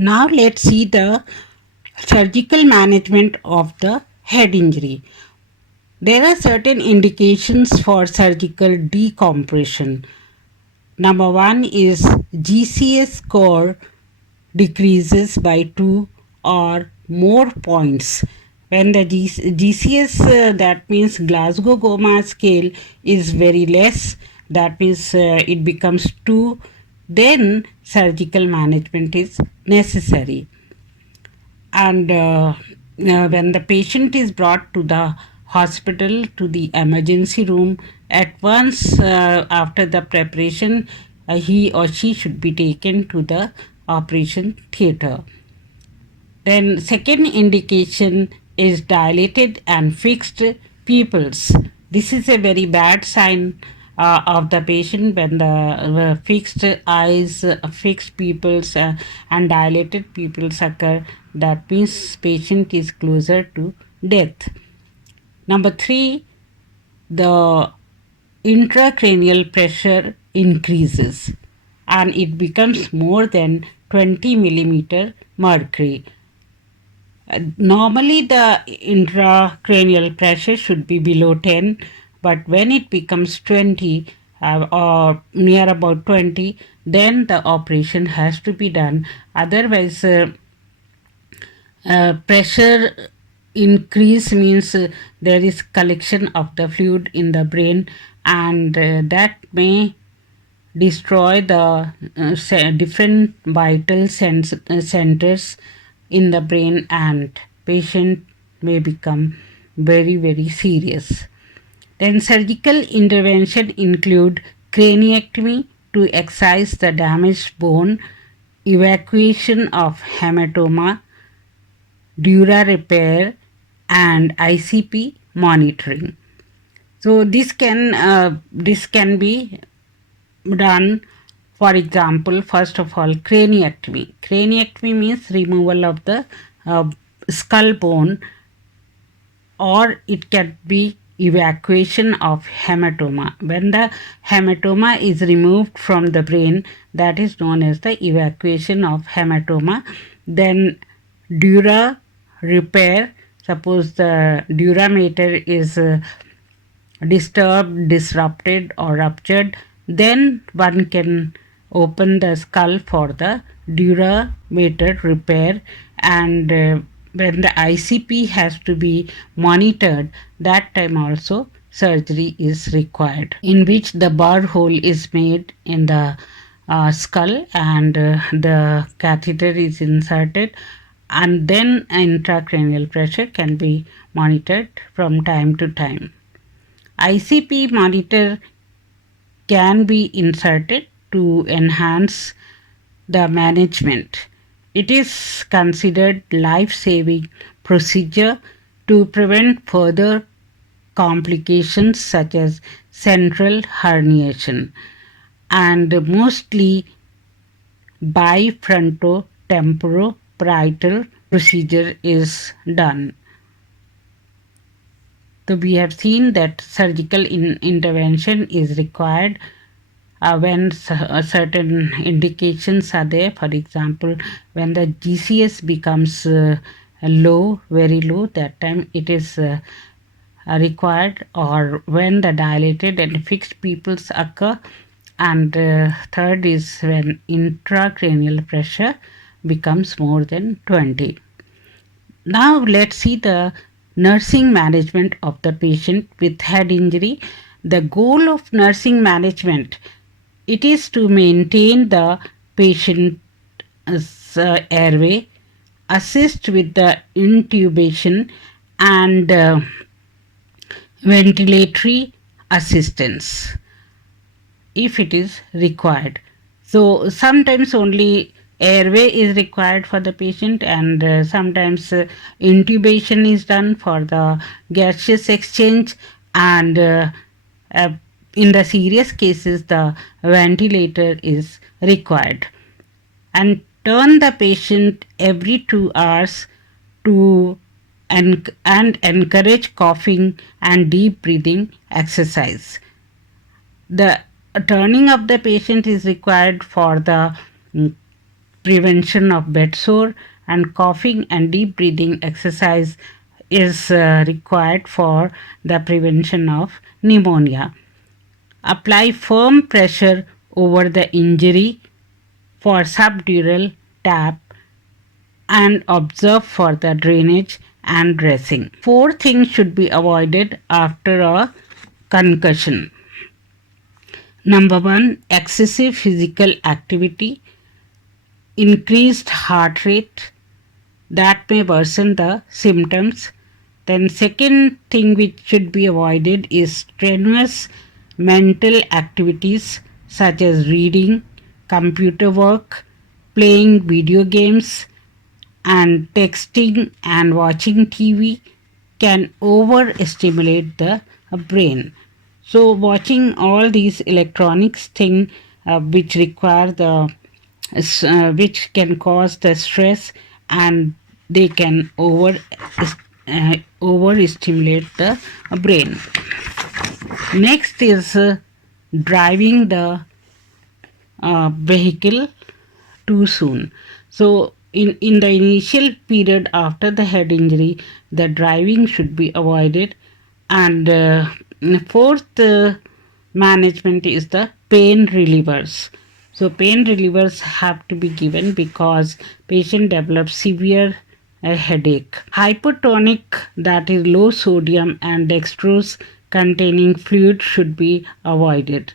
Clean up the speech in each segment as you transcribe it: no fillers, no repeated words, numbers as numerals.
Now let's see the surgical management of the head injury. There are certain indications for surgical decompression. Number one is GCS score decreases by 2 or more points. When the GCS, that means Glasgow Coma scale, is very less, that means it becomes 2, then surgical management is necessary. And when the patient is brought to the hospital, to the emergency room, at once after the preparation, he or she should be taken to the operation theater. Then second indication is dilated and fixed pupils. This is a very bad sign of the patient when the fixed eyes, fixed pupils, and dilated pupils occur. That means patient is closer to death. Number three, the intracranial pressure increases and it becomes more than 20 millimeter mercury. Normally, the intracranial pressure should be below 10, but when it becomes 20 or near about 20, then the operation has to be done. Otherwise, pressure increase means there is collection of the fluid in the brain, and that may destroy the different vital centers in the brain, and patient may become very serious. Then surgical intervention include craniectomy to excise the damaged bone, evacuation of hematoma, dura repair, and ICP monitoring. So this can be done. For example, first of all, craniectomy. Craniectomy means removal of the skull bone, or it can be evacuation of hematoma. When the hematoma is removed from the brain, that is known as the evacuation of hematoma. Then dura repair. Suppose the dura mater is disturbed, disrupted, or ruptured, then one can open the skull for the dura mater repair. And when the ICP has to be monitored, that time also surgery is required, in which the burr hole is made in the skull, and the catheter is inserted, and then intracranial pressure can be monitored from time to time. ICP monitor can be inserted to enhance the management. It is considered life-saving procedure to prevent further complications such as central herniation, and mostly bifrontotemporoparietal procedure is done. So we have seen that surgical intervention is required when certain indications are there. For example, when the GCS becomes low, very low, that time it is required, or when the dilated and fixed pupils occur, and third is when intracranial pressure becomes more than 20. Now let's see the nursing management of the patient with head injury. The goal of nursing management, it is to maintain the patient's airway, assist with the intubation, and ventilatory assistance if it is required. So sometimes only airway is required for the patient, and sometimes intubation is done for the gaseous exchange, and uh, in the serious cases the ventilator is required. And turn the patient every 2 hours to and encourage coughing and deep breathing exercise. The turning of the patient is required for the prevention of bed sore, and coughing and deep breathing exercise is required for the prevention of pneumonia. Apply firm pressure over the injury for subdural tap and observe for the drainage and dressing. Four things should be avoided after a concussion. Number one, excessive physical activity, increased heart rate that may worsen the symptoms. Then second thing which should be avoided is strenuous mental activities such as reading, computer work, playing video games, and texting and watching TV can overstimulate the brain. So watching all these electronics thing which require the which can cause the stress, and they can overstimulate the brain. Next is driving the vehicle too soon. So in the initial period after the head injury, the driving should be avoided. And fourth management is the pain relievers. So pain relievers have to be given because patient develops severe headache. Hypotonic, that is low sodium and dextrose containing fluid, should be avoided.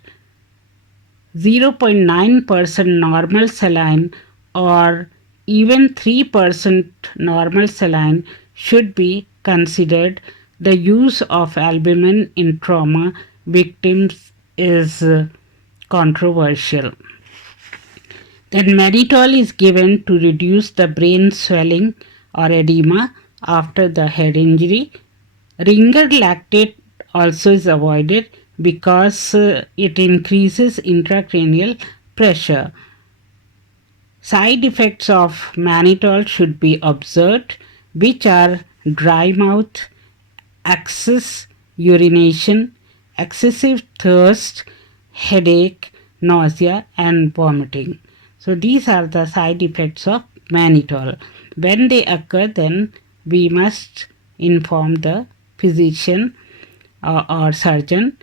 0.9% normal saline or even 3% normal saline should be considered. The use of albumin in trauma victims is controversial. Then mannitol is given to reduce the brain swelling or edema after the head injury. Ringer lactate also is avoided because it increases intracranial pressure. Side effects of mannitol should be observed, which are dry mouth, excess urination, excessive thirst, headache, nausea, and vomiting. So these are the side effects of mannitol. When they occur, then we must inform the physician or surgeon.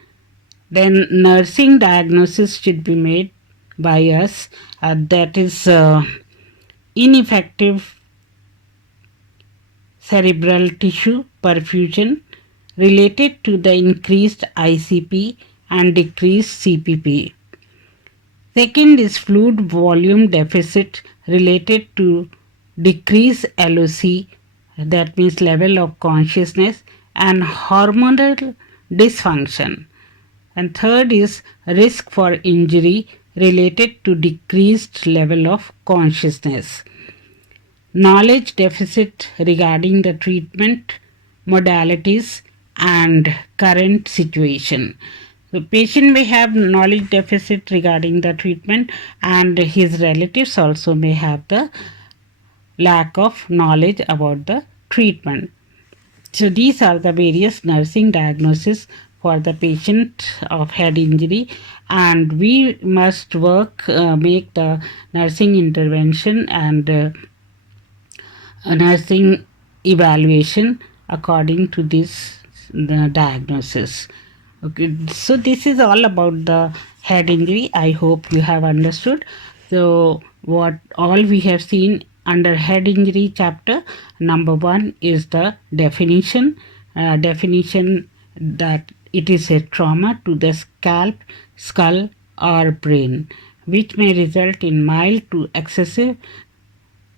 Then nursing diagnosis should be made by us, that is ineffective cerebral tissue perfusion related to the increased ICP and decreased CPP. Second is fluid volume deficit related to decreased LOC, that means level of consciousness, and hormonal dysfunction. And third is risk for injury related to decreased level of consciousness. Knowledge deficit regarding the treatment modalities and current situation. The patient may have knowledge deficit regarding the treatment, and his relatives also may have the lack of knowledge about the treatment. So these are the various nursing diagnoses for the patient of head injury, and we must make the nursing intervention and nursing evaluation according to this diagnosis. Okay, so this is all about the head injury. I hope you have understood. So what all we have seen under head injury chapter, number one is the definition. Definition that it is a trauma to the scalp, skull, or brain, which may result in mild to excessive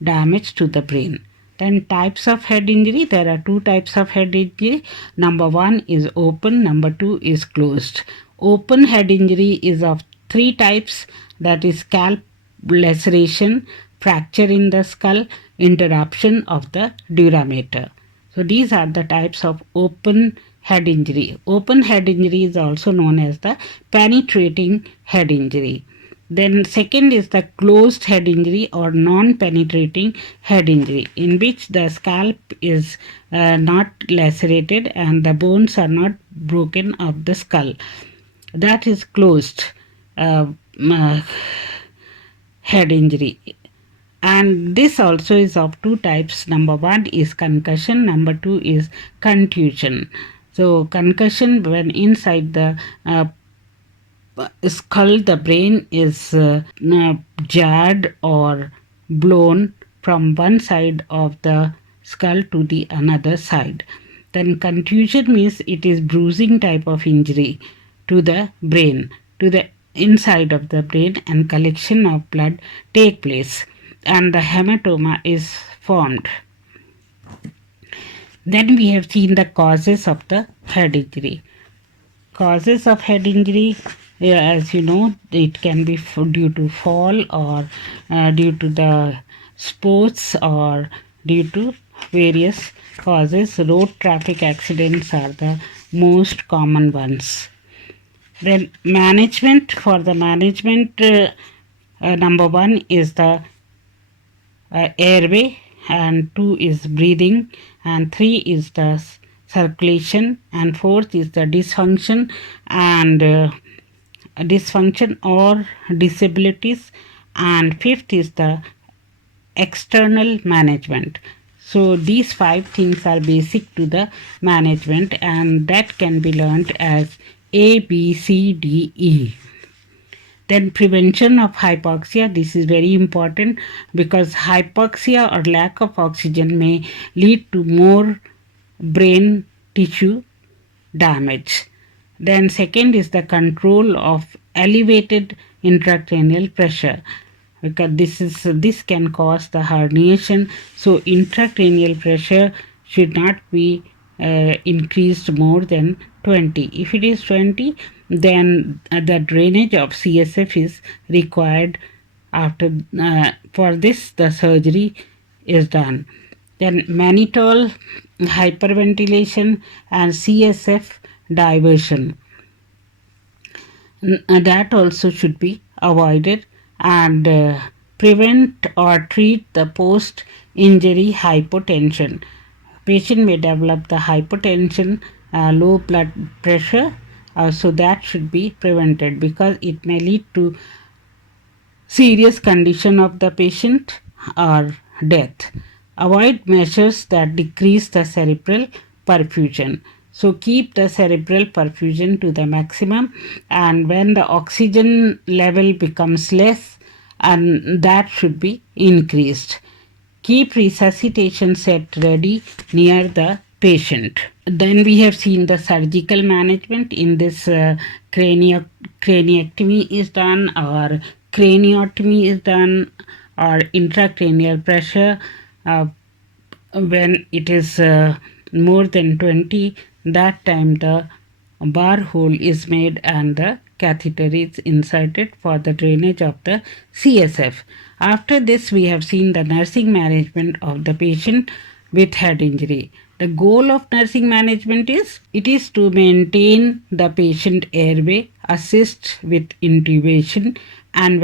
damage to the brain. Then types of head injury. There are two types of head injury. Number one is open, number two is closed. Open head injury is of three types, that is scalp laceration, fracture in the skull, interruption of the durameter. So these are the types of open head injury. Open head injury is also known as the penetrating head injury. Then second is the closed head injury or non-penetrating head injury, in which the scalp is not lacerated and the bones are not broken of the skull. That is closed head injury. And this also is of two types. Number one is concussion, number two is contusion. So concussion, when inside the skull, the brain is jarred or blown from one side of the skull to the another side. Then contusion means it is bruising type of injury to the brain, to the inside of the brain, and collection of blood take place and the hematoma is formed. Then we have seen the causes of the head injury. Causes of head injury, as you know, it can be due to fall or due to the sports or due to various causes. Road traffic accidents are the most common ones. Then management, for the management, number one is the airway, and two is breathing, and three is the circulation, and fourth is the dysfunction and dysfunction or disabilities, and fifth is the external management. So these five things are basic to the management, and that can be learned as A, B, C, D, E. Then prevention of hypoxia. This is very important because hypoxia or lack of oxygen may lead to more brain tissue damage. Then second is the control of elevated intracranial pressure, because this can cause the herniation. So intracranial pressure should not be increased more than 20. If it is 20, then the drainage of CSF is required. After for this, the surgery is done. Then mannitol, hyperventilation, and CSF diversion, that also should be avoided, and prevent or treat the post injury hypotension. Patient may develop the hypotension, low blood pressure, so that should be prevented because it may lead to serious condition of the patient or death. Avoid measures that decrease the cerebral perfusion. So keep the cerebral perfusion to the maximum, and when the oxygen level becomes less, and that should be increased. Keep resuscitation set ready near the patient. Then we have seen the surgical management. In this, craniectomy is done, or craniotomy is done, or intracranial pressure. When it is more than 20, that time the bar hole is made and the catheter is inserted for the drainage of the CSF. After this, we have seen the nursing management of the patient with head injury. The goal of nursing management is to maintain the patient airway, assist with intubation and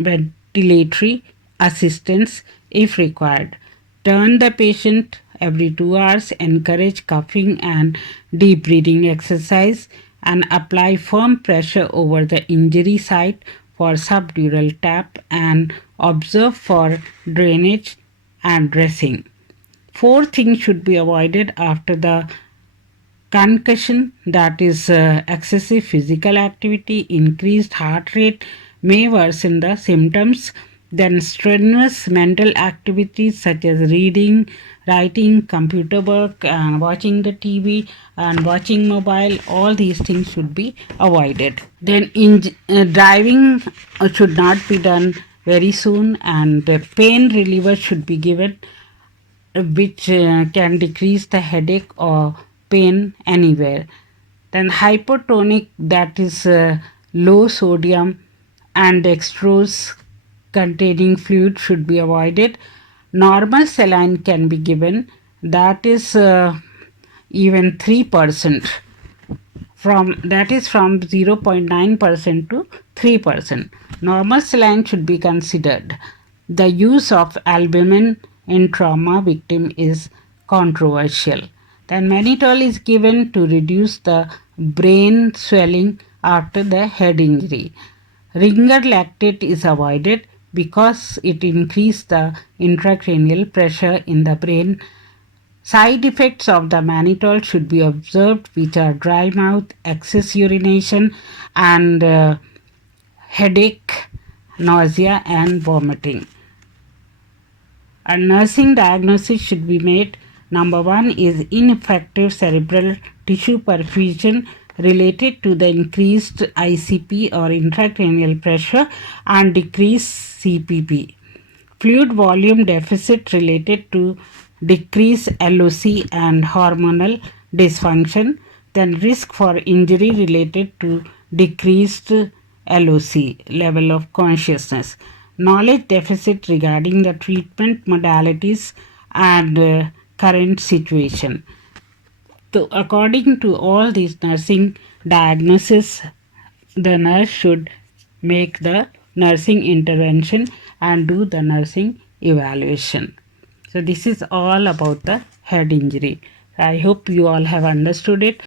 ventilatory assistance if required. Turn the patient every 2 hours, encourage coughing and deep breathing exercise, and apply firm pressure over the injury site for subdural tap, and observe for drainage and dressing. 4 things should be avoided after the concussion, that is excessive physical activity, increased heart rate may worsen the symptoms. Then strenuous mental activities such as reading, writing, computer work, and watching the TV and watching mobile, all these things should be avoided. Then driving should not be done very soon, and pain reliever should be given, which can decrease the headache or pain anywhere. Then hypotonic, that is low sodium and dextrose containing fluid should be avoided. Normal saline can be given, that is even 3%, from 0.9% to 3%. Normal saline should be considered. The use of albumin in trauma victim is controversial. Then mannitol is given to reduce the brain swelling after the head injury. Ringer lactate is avoided because it increases the intracranial pressure in the brain. Side effects of the mannitol should be observed, which are dry mouth, excess urination, and headache, nausea, and vomiting. A nursing diagnosis should be made. Number one is ineffective cerebral tissue perfusion related to the increased ICP or intracranial pressure and decreased CPP. Fluid volume deficit related to decreased LOC and hormonal dysfunction. Then risk for injury related to decreased LOC, level of consciousness. Knowledge deficit regarding the treatment modalities and current situation. So, according to all these nursing diagnosis, the nurse should make the nursing intervention and do the nursing evaluation. So, this is all about the head injury. I hope you all have understood it.